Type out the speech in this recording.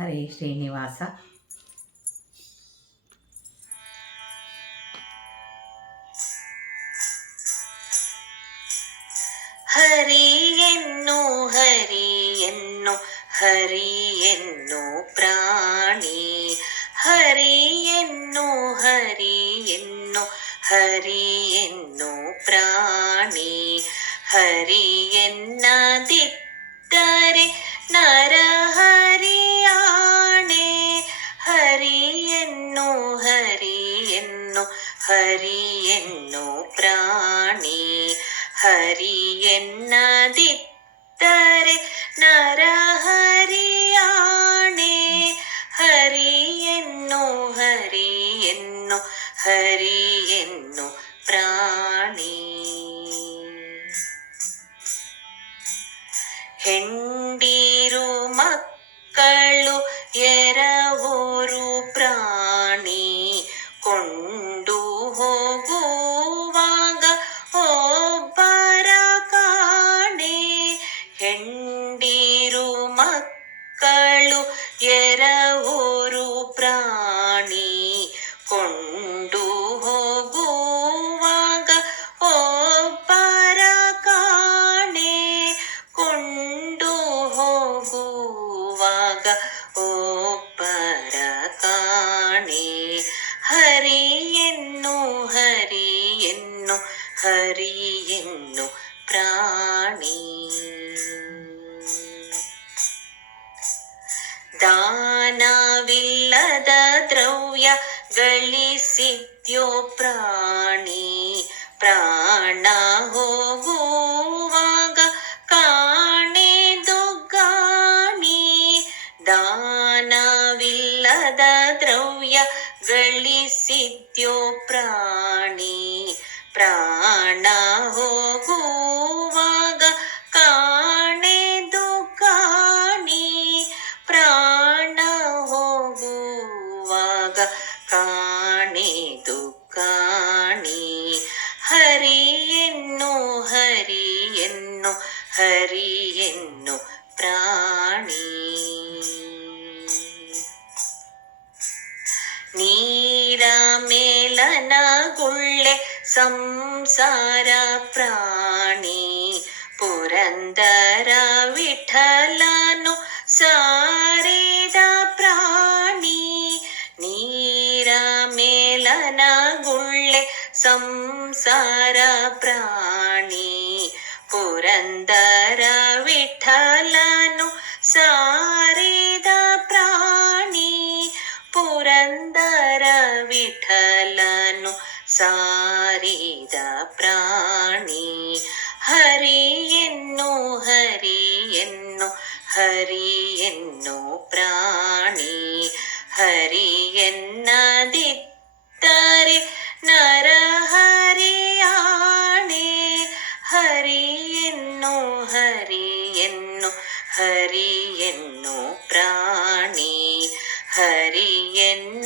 ಹರೇ ಶ್ರೀನಿವಾಸ. ಹರಿಯನ್ನು ಹರಿಯನ್ನು ಹರಿಯನ್ನು ಪ್ರಾಣಿ, ಹರಿಯನ್ನು ಹರಿಯನ್ನು ಹರಿಯನ್ನು ಪ್ರಾಣಿ, ಹರಿಯನ್ನದಿದ್ದರೆ ನರಹರಿಯಾಣೆ, ಹರಿಯನ್ನು ಹರಿಯನ್ನು ಹರಿಯನ್ನು ಪ್ರಾಣಿ, ಹರಿಯನ್ನದಿದ್ದರೆ ನರಹರಿಯಾಣೆ, ಹರಿಯನ್ನು ಹರಿಯನ್ನು ಹರಿಯನ್ನು ಪ್ರಾಣಿ. ಹೆಂಡೀರು ಮಕ್ಕಳು ಎರವೂರು ಪ್ರಾಣಿ, ಕೊಂಡು ಹೋಗುವಾಗ ಒಬ್ಬರ ಕಾಣೆ, ಹೆಂಡೀರು ಮಕ್ಕಳು ಎರವೂರು ಪ್ರಾಣಿ, ಕೊಂಡು ಹೋಗುವಾಗ ಒಬ್ಬರ ಕಾಣೆ, ಕೊಂಡು ಹೋಗುವಾಗ ಒಬ್ಬರ ಕಾಣೆ, ಹರಿಯನ್ನು ಹರಿಯನ್ನು ಹರಿಯನ್ನು ಪ್ರಾಣಿ. ದಾನವಿಲ್ಲದ ದ್ರವ್ಯ ಗಳಿಸಿದ್ಯೋ ಪ್ರಾಣಿ, ಪ್ರಾಣ ಹೋಗುವಾಗ ಕಾಣೆದು ಗಾಣಿ, ದಾನವಿಲ್ಲದ ದ್ರವ್ಯ ಗಳಿಸಿದ್ಯೋ ಪ್ರಾಣಿ, ಪ್ರಾಣ ಹೋಗುವಾಗ ಕಾಣೆದು ಕಾಣಿ, ಪ್ರಾಣ ಹೋಗುವಾಗ ಕಾಣೆದು ಕಾಣಿ, ಹರಿಯನ್ನು ಹರಿಯನ್ನು ಹರಿಯನ್ನು ಪ್ರಾಣಿ. ನೀರ ಮೇಲನ ಗುಳ್ಳೆ ಸಂಸಾರ ಪ್ರಾಣಿ, ಪುರಂದರ ವಿಠಲನು ಸಾರಿದ ಪ್ರಾಣಿ, ನೀರ ಮೇಲನ ಗುಳ್ಳೆ ಸಂಸಾರ ಪ್ರಾಣಿ, ಪುರಂದರ ವಿಠಲನು ಸಾರಿದ ಪ್ರಾಣಿ, ಪುರಂದರ ವಿಠಲನು ಸಾರಿದ ಪ್ರಾಣಿ, ಹರಿಯನ್ನು ಹರಿಯನ್ನು ಹರಿಯನ್ನು ಪ್ರಾಣಿ, ಹರಿಯನ್ನದಿದ್ದರೆ ನರಹರಿಯಾಣೆ, ಹರಿಯನ್ನು ಹರಿಯನ್ನು ಹರಿಯನ್ನು ಪ್ರಾಣಿ, ಹರಿಯನ್ನು